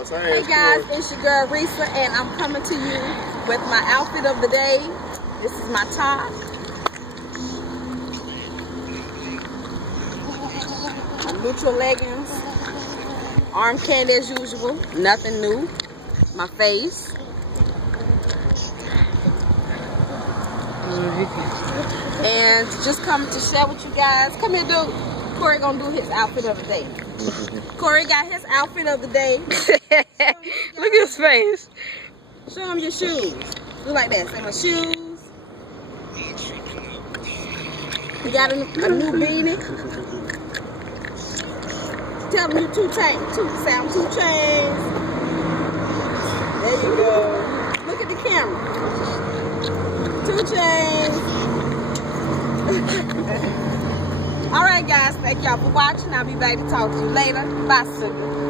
house. Hey guys, it's your girl Risa, and I'm coming to you with my outfit of the day. This is my top. My neutral leggings. Arm candy as usual. Nothing new. My face. And just coming to share with you guys. Come here, dude. Corey gonna do his outfit of the day. Corey got his outfit of the day. Look at his face. Show him your shoes. Do like that. Say my shoes. You got a new beanie. Tell them you 2 Chainz. Say I'm 2 Chainz. There you go. Look at the camera. 2 Chainz. Alright guys, thank y'all for watching. I'll be back to talk to you later. Bye, sugar.